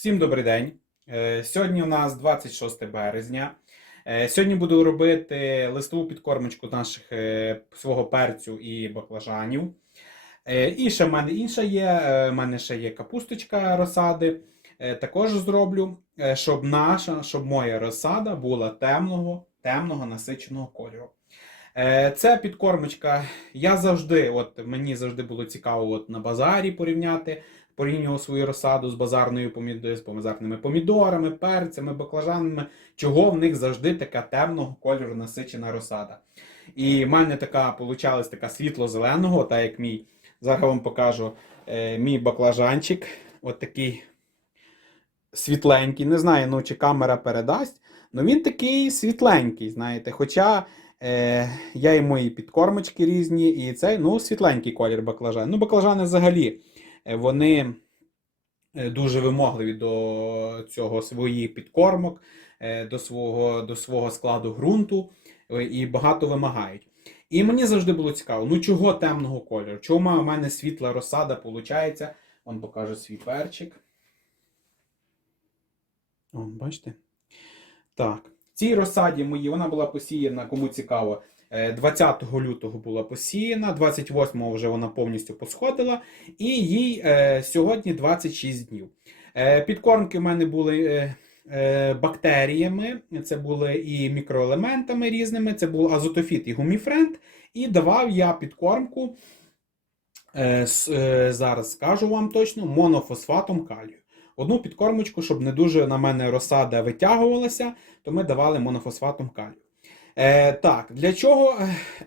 Всім добрий день. Е, Сьогодні у нас 26 березня. Е, Сьогодні буду робити листову підкормочку наших е, свого перцю і баклажанів. І ще в мене інша є. В мене ще є капусточка розсади. Також зроблю, щоб наша, щоб моя розсада була темного, темного насиченого кольору. Це підкормочка. Я завжди, от мені завжди було цікаво от на базарі порівняти порівнював свою розсаду з базарною помідо... з базарними помідорами, перцями, баклажанами, чого в них завжди така темного кольору насичена розсада. І в мене така получалась така світло-зеленого, так як мій. Зараз вам покажу е, мій баклажанчик. От такий світленький. Не знаю, ну, чи камера передасть. але він такий світленький, знаєте. Хоча е, я йому і підкормочки різні, і цей, ну, світленький колір баклажан. Ну, баклажани взагалі. Е, Вони е, дуже вимогливі до цього своїх підкормок, е, до свого, до свого складу ґрунту і багато вимагають. І мені завжди було цікаво, ну чого темного кольору? Чому в мене світла розсада виходить? Вам покажу свій перчик. О, бачите? Так. Цій розсаді моїй вона була посіяна, кому цікаво, 20 лютого була посіяна, 28-го вже вона повністю посходила, і їй е, сьогодні 26 днів. Е, підкормки в мене були е, е, бактеріями, це були і мікроелементами різними, це був азотофіт і гуміфренд. І давав я підкормку, е, е, зараз скажу вам точно, монофосфатом калію. Одну підкормочку, щоб не дуже на мене розсада витягувалася, то ми давали монофосфатом калію. Е, так, для чого?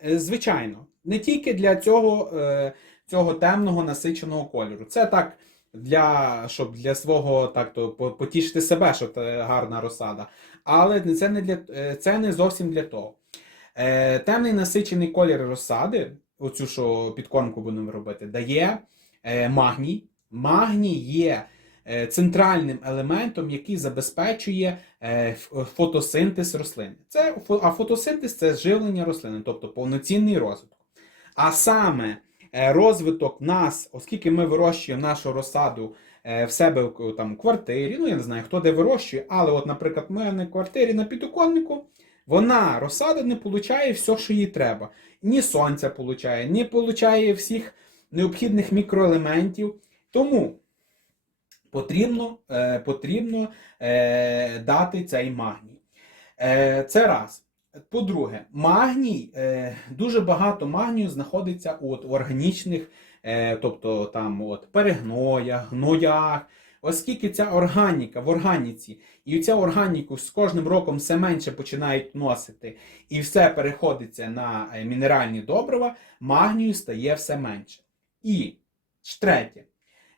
Е, Звичайно, не тільки для цього, е, цього темного насиченого кольору. Це так, для, щоб для свого так, то, потішити себе, що це гарна розсада. Але це не, для, е, це не зовсім для того. Е, темний насичений колір розсади, оцю, що підкормку будемо робити, дає е, магній. Магній є центральним елементом, який забезпечує е, фотосинтез рослини. Це, а фотосинтез це живлення рослини, тобто повноцінний розвиток. А саме е, розвиток нас, оскільки ми вирощуємо нашу розсаду е, в себе в там, квартирі, ну я не знаю, хто де вирощує, але, от, наприклад, в мене в квартирі на підоконнику, вона розсада не получає все, що їй треба. Ні сонця получає, ні получає всіх необхідних мікроелементів. Тому потрібно, е, потрібно е, дати цей магній. Е, це раз. По-друге, магній, дуже багато магнію знаходиться от, в органічних, тобто там от, перегноях, гноях. Оскільки ця органіка в органіці, і ця органіку з кожним роком все менше починають носити, і все переходиться на мінеральні добрива, магнію стає все менше. І третє,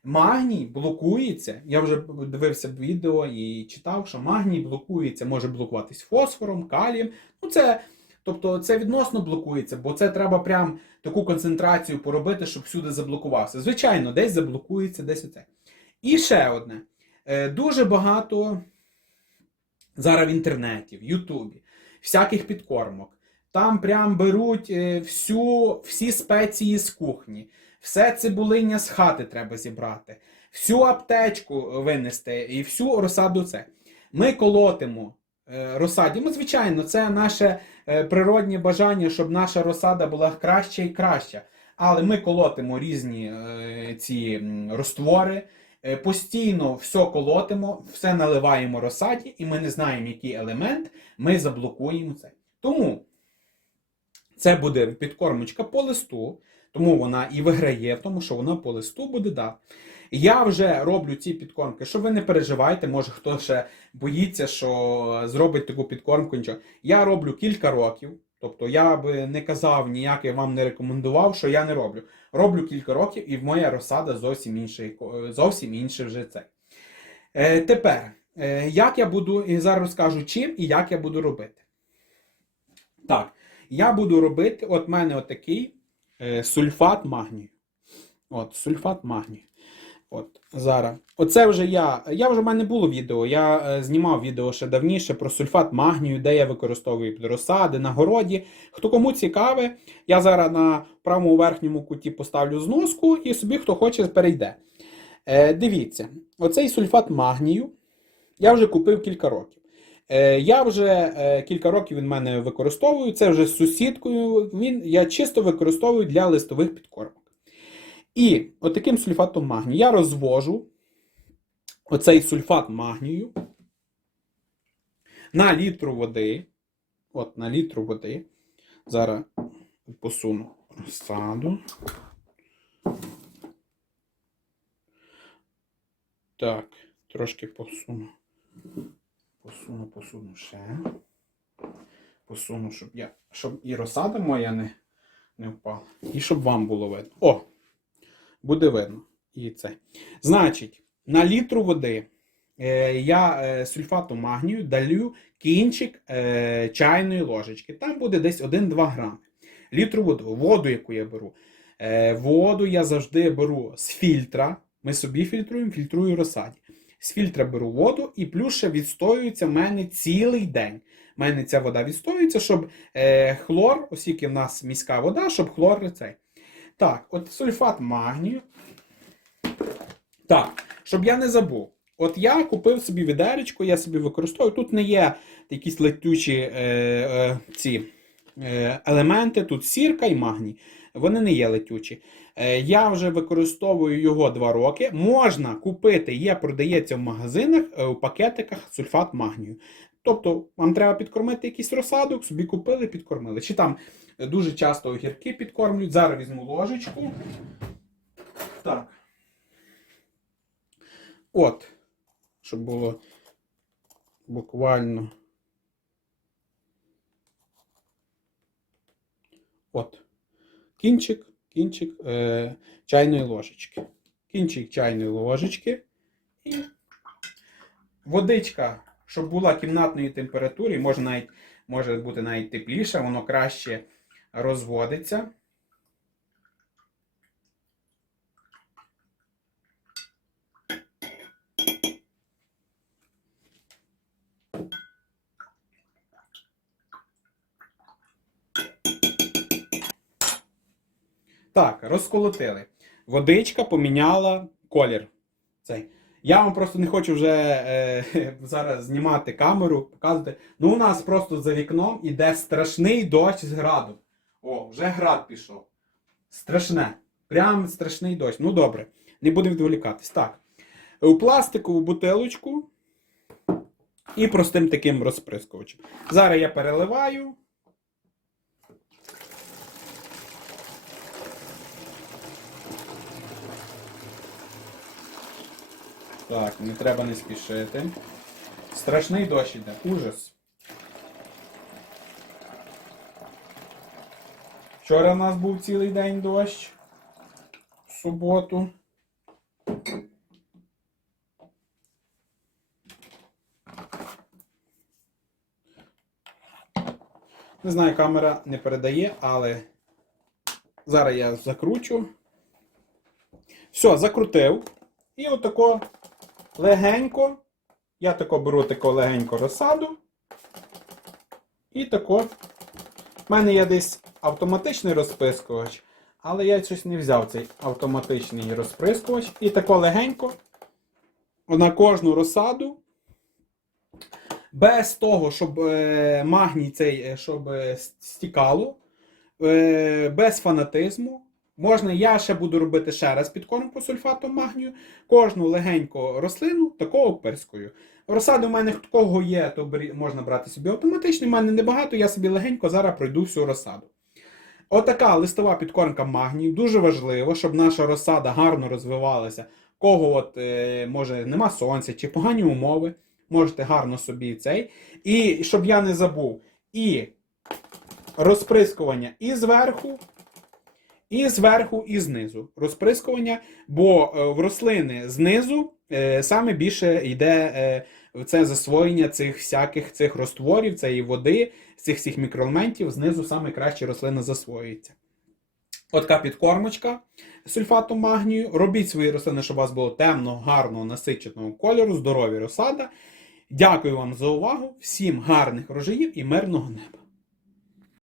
магній блокується. Я вже дивився відео і читав, що магній блокується, може блокуватись фосфором, калієм. Ну, це, тобто, це відносно блокується, бо це треба прям таку концентрацію поробити, щоб всюди заблокувався. Звичайно, десь заблокується, десь оце. І ще одне. Е, Дуже багато зараз в інтернеті, в Ютубі, всяких підкормок. Там прям беруть е, всю, всі спеції з кухні, все цибулиння з хати треба зібрати, всю аптечку винести і всю розсаду це. Ми колотимо е, розсаді. Ну, звичайно, це наше е, природнє бажання, щоб наша розсада була краща і краща. Але ми колотимо різні ці роствори, постійно все колотимо, все наливаємо розсаді, і ми не знаємо, який елемент ми заблокуємо це. Тому це буде підкормочка по листу, тому вона і виграє в тому, що вона по листу буде дати. Я вже роблю ці підкормки, щоб ви не переживайте, може хто ще боїться, що зробить таку підкормку. Нічого. Я роблю кілька років, тобто я би не казав ніяк, я вам не рекомендував, що я не роблю. Роблю кілька років, і моя розсада зовсім інший, зовсім інше вже це. Е, тепер, е, як я буду, і зараз розкажу чим і як я буду робити. Так, я буду робити, от в мене отакий е, сульфат магнію. От, сульфат магнію. От, зараз. Оце вже я. Я вже в мене було відео. Я е, знімав відео ще давніше про сульфат магнію, де я використовую під розсади, на городі. Хто кому цікаве, я зараз на правому верхньому куті поставлю зноску і собі, хто хоче, перейде. Е, дивіться, оцей сульфат магнію я вже купив кілька років. Е, я вже е, кілька років він мене використовую. Це вже з сусідкою. Він, я чисто використовую для листових підкормок. І отаким сульфатом магнію я розвожу оцей сульфат магнію на літру води. От, на літру води. Зараз посуну розсаду. Так, трошки посуну. Посуну, посуну ще. Посуну, щоб я. Щоб і розсада моя не, не впала. І щоб вам було видно. О! Буде видно. І це. Значить, на літру води е, я е, сульфату магнію далю кінчик е, чайної ложечки. Там буде десь 1-2 грами. Літру води, воду, яку я беру. Е, воду я завжди беру з фільтра. Ми собі фільтруємо, фільтрую розсаді. З фільтра беру воду і плюс ще відстоюється в мене цілий день. У мене ця вода відстоюється, щоб е, хлор, оскільки в нас міська вода, щоб хлор цей. Так, от сульфат магнію. Так, щоб я не забув. От я купив собі відеречко, я собі використовую. Тут не є якісь летючі е, е, ці е, елементи, тут сірка і магній. Вони не є летючі. Е, я вже використовую його 2 роки. Можна купити, є, продається в магазинах е, у пакетиках сульфат магнію. Тобто, вам треба підкормити якийсь розсадок, собі купили, підкормили. Чи там е, дуже часто огірки підкормлюють. Зараз візьму ложечку. Так. От. Щоб було буквально. От. Кінчик, кінчик е, чайної ложечки. Кінчик чайної ложечки. І водичка, щоб була кімнатної температури, може навіть може бути навіть тепліше, воно краще розводиться. Так, розколотили. Водичка поміняла колір. Цей. Я вам просто не хочу вже е, зараз знімати камеру, показувати. Ну, у нас просто за вікном іде страшний дощ з градом. О, вже град пішов. Страшне. Прям страшний дощ. Ну добре, не будемо відволікатись. Так. У пластикову бутилочку і простим таким розприскувачем. Зараз я переливаю. Так, не треба не спішити. Страшний дощ іде. Ужас. Вчора в нас був цілий день дощ. В суботу. Не знаю, камера не передає, але зараз я закручу. Все, закрутив. І отако легенько. Я тако беру тако легенько розсаду. І тако. В мене є десь автоматичний розпискувач, але я щось не взяв цей автоматичний розприскувач. І тако легенько на кожну розсаду. Без того, щоб е, магній цей е, щоб е, стікало, без фанатизму. Можна, я ще буду робити ще раз підкормку сульфатом магнію. Кожну легеньку рослину такого перською. Розсади у мене такого є, то можна брати собі автоматично. У мене небагато, я собі легенько зараз пройду всю розсаду. Отака листова підкормка магнію. Дуже важливо, щоб наша розсада гарно розвивалася. Кого от, е, може нема сонця чи погані умови. Можете гарно собі цей. І щоб я не забув, і розприскування і зверху, і зверху, і знизу. Розприскування, бо е, в рослини знизу е, саме більше йде е, це засвоєння цих всяких цих розтворів, цієї води, цих всіх мікроелементів, знизу саме краще рослина засвоюється. Отака підкормочка сульфату магнію. Робіть свої рослини, щоб у вас було темно, гарного, насиченого кольору, здорові розсада. Дякую вам за увагу, всім гарних рожаїв і мирного неба!